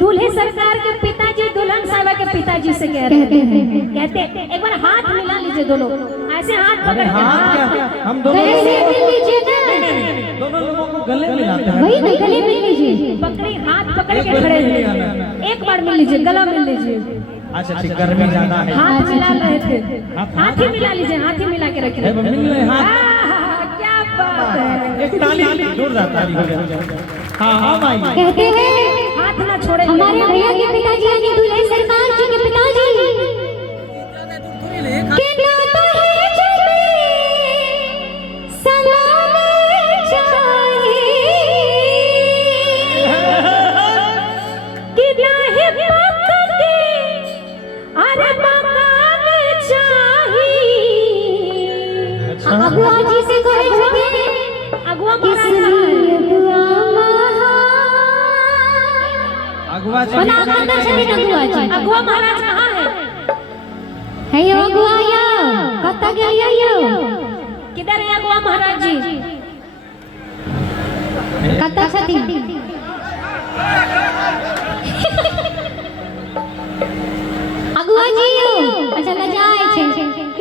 दूल्हे सरकार के पिताजी दुल्हन साहिबा के पिताजी से कह रहे हैं, कहते एक बार हाथ मिला लीजिए दोनों, ऐसे हाथ पकड़ के हम दोनों लोगों को गले मिलाते हैं। वही नहीं, गले मिल लीजिए। पकड़ी हाथ पकड़ के खड़े हैं, एक बार मिल लीजिए, गला मिल लीजिए। अच्छा ठीक, गर्मी ज्यादा है। हाथ मिला रहे थे, हाथ ही मिला लीजिए, हाथ ही मिला के रखिए। मिल रहे हाथ, क्या बात है, एक ताली जोरदार ताली हो गया। हाँ हाँ भाई, कहते हैं हाथ ना छोड़े हमारे भैया के पिताजी यानी दूल्हे सरकार जी के पिताजी के ना तो है जमे सलाम चाहिए कि ना है पक के अरे मकान चाहिए। अगुआ जी से कहे छे अगुआ अगुआ जी अगुआ महाराज कहाँ है यो अगुआ यो कब तक यो किधर है अगुआ महाराज जी? कब तक छथि अगुआ जी यो? अच्छा लजाए छे,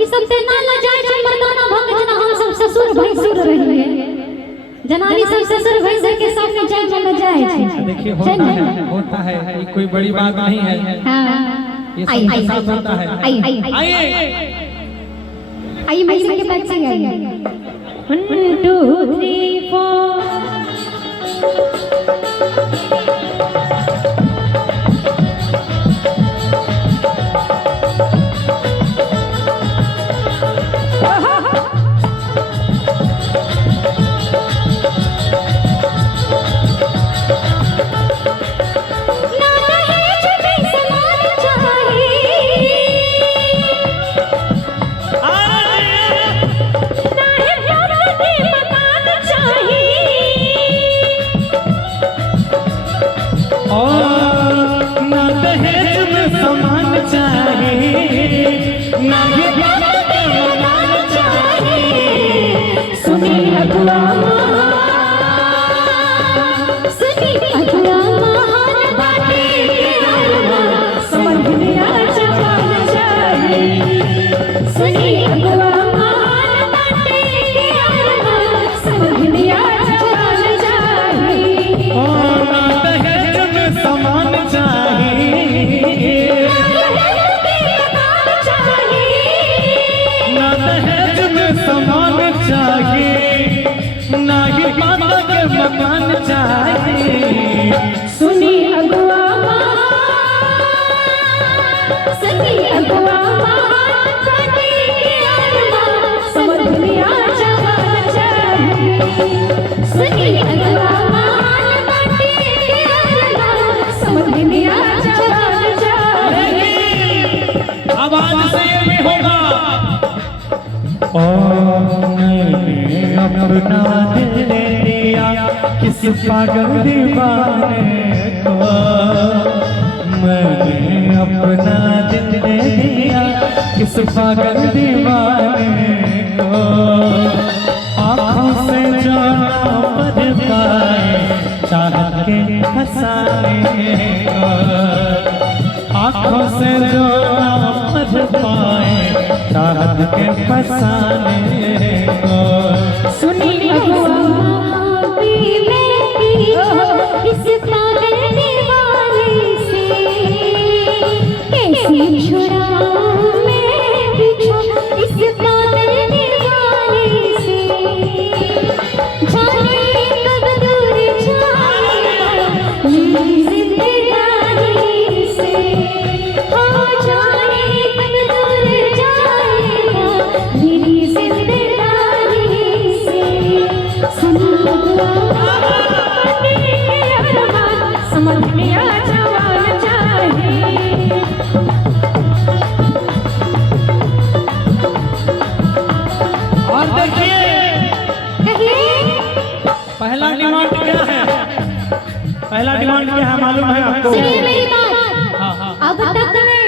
ई सब से ना लजाए छे, मर्दाना भंग जना हम सब ससुर भैंसुर रही है, जनानी सब ससुर भैंसुर के सामने जाए में लजाए छे। देखिए होता है, ये कोई बड़ी बात नहीं है। हां ये सबके साथ होता है। आइए मैसिंग के पास से आइए। 1 2 3 4 अपना दिल दे दिया किस पागल दीवाने को, मैंने अपना दिल दे दिया किस पागल दीवाने को, आँखों से जो पढ़ पाए चाहत के फसाने को, आँखों से जो पढ़ पाए चाहत के फसाने को। सुनी इस पागल दीवाने से कैसे छुड़ाऊं मैं पीछा, इस पागल दीवाने से जाने कब दूर जाएगा मेरी जिंदगानी से, हाँ जाने कब दूर जाएगा मेरी जिंदगानी से। सुनी समझ में आ जवान चाहिए। और देखिए पहला डिमांड क्या है, पहला डिमांड क्या है मालूम है आपको? सुनिए मेरी बात। अब तक में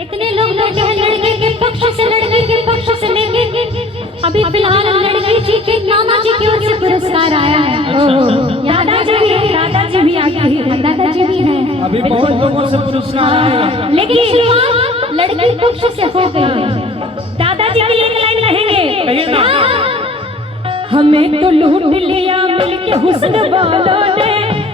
एक कितने लोग बैठे हैं लड़के के पक्ष से, लड़की के पक्ष से लेके अभी फिलहाल लड़की जी के नाना जी की ओर से पुरस्कार आया है। दादाजी भी आगे हैं, दादाजी भी हैं। अभी बहुत लोगों से पुरस्कार आएगा, लेकिन शुरुआत लड़की पक्ष से हो गई है। दादाजी की एक लाइन कहेंगे, कहिए ना। हमें तो लूट लिया मिलके हुस्न वालों ने,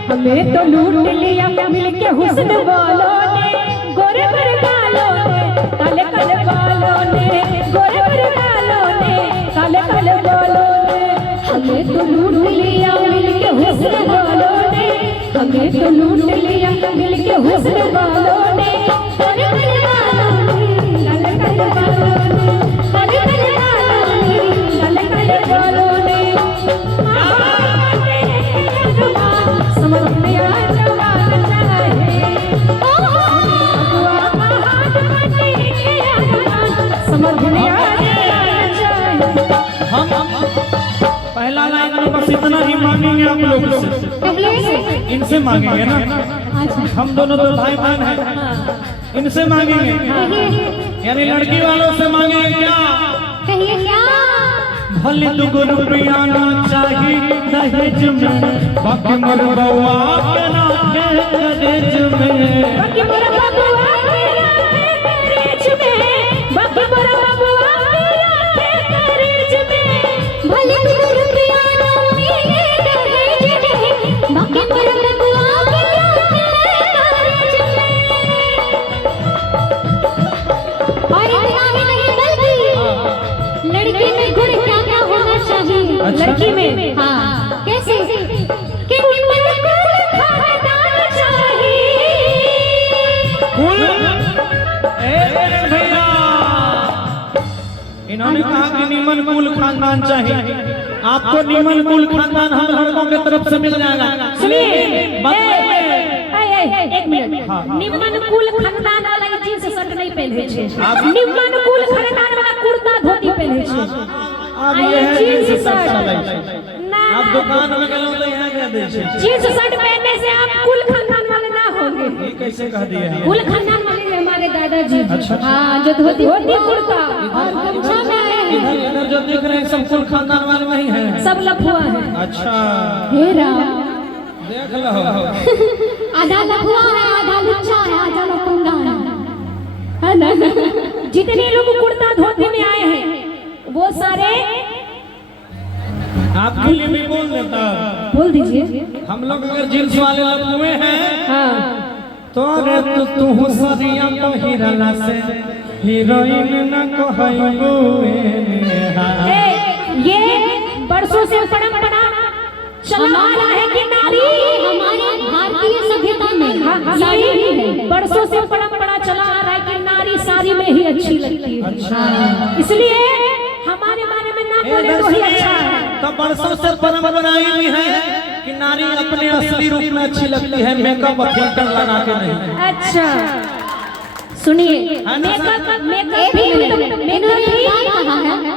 हमें तो लूट लिया मिलके हुस्न वालों ने, गोरे भर गालों ने, काले काले बालों ने, गोरे भर गालों ने, काले काले बालों ने, हमें तो लूट लिया मिलके हुस्न वालों ने, हमें तो लूट लिया मिलके हुस्न वालों ने, गोरे भर गालों ने, काले काले बालों ने, गोरे भर गालों ने, काले काले बालों ने, समझ में आ जवान चाहे, समझ में आ जवान चाहे। हम पहला लाइन में बस इतना ही मांगेंगे आप लोगों से, इनसे मांगेंगे ना। हम दोनों तो भाई बहन हैं, इनसे मांगेंगे, यानी लड़की वालों से मांगेंगे क्या? कहिए क्या? भले दुगो रुपया ना चाहिए दहेज में, बाकी मोर बउआ के नाथे दहेज में, बाकी मोर बबुआ तेरा करेज में, बाकी मोर बबुआ तेरा करेज में, भले तुम रुपया ना मिले दहेज में, बाकी मोर बबुआ तेरा करेज में। और इतना ही नहीं बल्कि लड़की में गुण क्या क्या होना चाहिए? अच्छा। लड़की में हाँ, कैसे? कि निम्न कुल खानदान चाहिए। कुल भैया इन्होंने कहा कि नीमन कुल खानदान चाहिए। आपको नीमन कुल खानदान हम लड़कों की तरफ से मिल जाएगा। सुनिए, मतलब एक मिनट, निम्न कुल खानदान वाला ये जींस शर्ट नहीं पहने छे, आप- निम्न कुल खानदान वाला कुर्ता धोती पहने छे। आप ये ये जींस जींस शर्ट शर्ट ना, आप दुकान में गए तो यहाँ क्या दे छे? जींस शर्ट पहनने से आप कुल खानदान वाले ना होंगे। ये कैसे कह दिया है? कुल खानदान वाले हमारे दादाजी, अच्छा। हाँ, जो धोती कुर्ता और गमछा में इधर इधर जो देख रहे हैं सब कुल खानदान वाले नहीं हैं। सब लफुआ है। अच्छा हे राम, देख लो, आधा लफुआ है, आधा लुच्चा है, आधा लफंगा है ना? जितने लोग कुर्ता धोती में आए हैं वो सारे आपके लिए भी बोल देता। बोल दीजिए। हम लोग अगर जींस वाले लड़के हैं हाँ, तो रे तू सरिया पहिरला से हीरोइन न कहइबू ये बरसों से परंपरा चला आ रहा है कि नारी हमारे भारतीय सभ्यता में साड़ी है, बरसों से परंपरा चला आ रहा है कि नारी साड़ी में ही अच्छी लगती है। अच्छा। इसलिए हमारे बारे में ना बोले तो ही अच्छा है। तो बरसों से परंपरा भी है कि नारी अपने असली रूप में अच्छी लगती है, मेकअप और फिल्टर लगा के नहीं। अच्छा सुनिए, मेकअप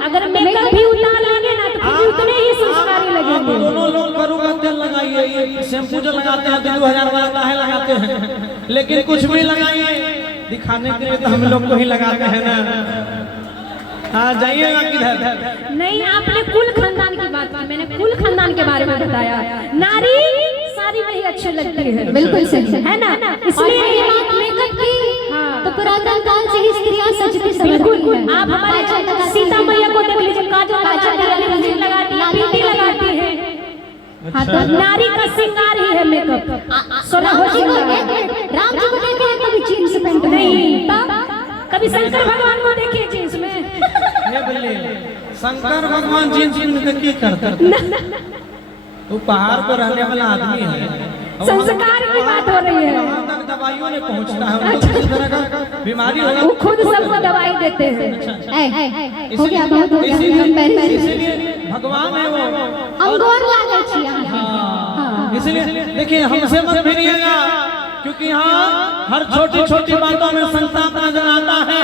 अगर मेकअप भी उतार लेंगे ना तो फिर उतने ही संस्कारी आप लगेंगे। दोनों लोग करूँगा तेल लगाइए, ये शैम्पू जो लगाते हैं 2000 वाला काहे लगाते हैं, लेकिन कुछ भी लगाइए दिखाने के लिए तो हम लोग को ही लगाते हैं ना। हाँ जाइएगा किधर? नहीं, आपने कुल खानदान की बात की, मैंने कुल खानदान के बारे में बताया। नारी साड़ी में ही अच्छी लगती है। बिल्कुल सही है ना? और इसलिए रही बात मेकअप की, हाँ। तो पुरातन काल से ही स्त्रियां सजती संवरती बिल्कुल, हैं। आप हमारे काजल लगाती सीता हैं, मैया को देख लीजिए, काजल काजल लगाती है, लिपस्टिक लगाती है, बिंदी लगाती है। हाँ, तो नारी का श्रृंगार ही है मेकअप। सोना हो राम जी को श्रृंगार। राम जी को देखे हैं कभी जीन्स पैंट में? नहीं। तब कभी शंकर भगवान को देखिए जींस में। ये बोलिए, शंकर भगवान जींस पहन के क्या करते? वो पहाड़ पर रहने वाला आदमी है। संस्कार की बात हो रही है। वहाँ तक दवाइयों ने पहुँचता है, उनको किसी तरह का बीमारी होगा। वो खुद सबको दवाई देते हैं। हो गया, बहुत हो गया, इसीलिए भगवान है वो। हम गौर लागे छी यहाँ। हाँ, इसलिए देखिए हमसे मत भिड़िएगा, क्योंकि यहाँ हर छोटी छोटी बातों में संताप नजर आता है।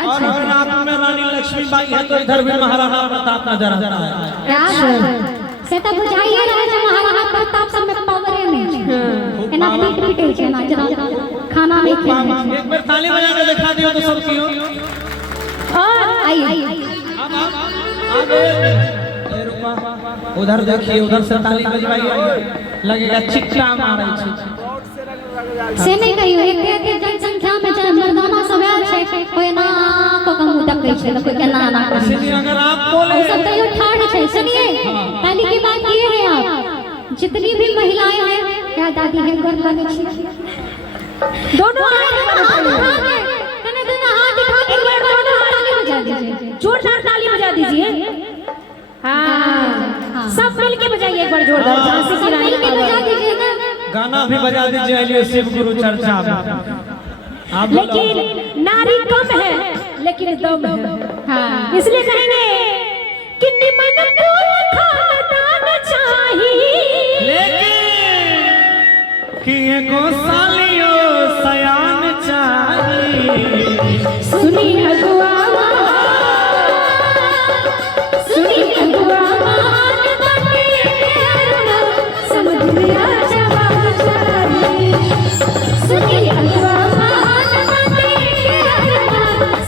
और अगर आप में रानी लक्ष्मीबाई है तो इधर भी महाराणा प्रताप नजर आता है। क्या से तो बुझाइए रहे जो महाराणा प्रताप सब में पावर है नहीं। एना पीट पीटे छे ना जना खाना नहीं खाए एक बार ताली बजा के दिखा दियो तो सब कियो। और आई उधर देखिए, उधर से ताली बजवाइए, लगेगा चिट्टा मारे छे। से नहीं कहियो एक जनसंख्या में चाहे मर्दाना सब आयल छै कोई ना को कम तकै छै कोई केना ना करे। इसलिए अगर आप बोले सब तो ठाड़ छै। सुनिए पहली की बात ये है, आप जितनी भी महिलाएं हैं क्या दादी है घर लगे छी दोनों हाथ उठा के ताली बजा दीजिए, जोरदार ताली बजा दीजिए। हाँ सब मिल के बजाइए एक बार जोरदार, झांसी की रानी मिल के बजा दीजिए ना। गाना भी बजा दीजिए अलिए शिव गुरु चर्चा में। आप लेकिन नारी कम है लेकिन दम है। हाँ इसलिए कहेंगे कि निमन फूल खानदान चाहिए, लेकिन कि एको सालियो सयान चाहिए। सुनी अगुआ सुनी अगुआ समझिया जवान चाहिए, सुनी अगुआ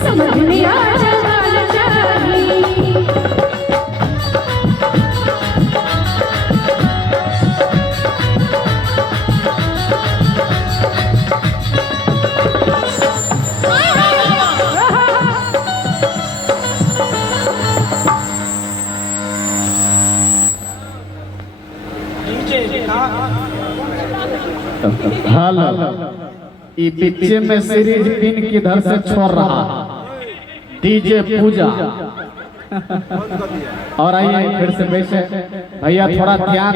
समझिया जवान चाहिए। हेलो, ये पीछे में सीरीज पिन किधर से छोड़ रहा है डीजे पूजा। और आइए फिर से बैठे भैया, थोड़ा ध्यान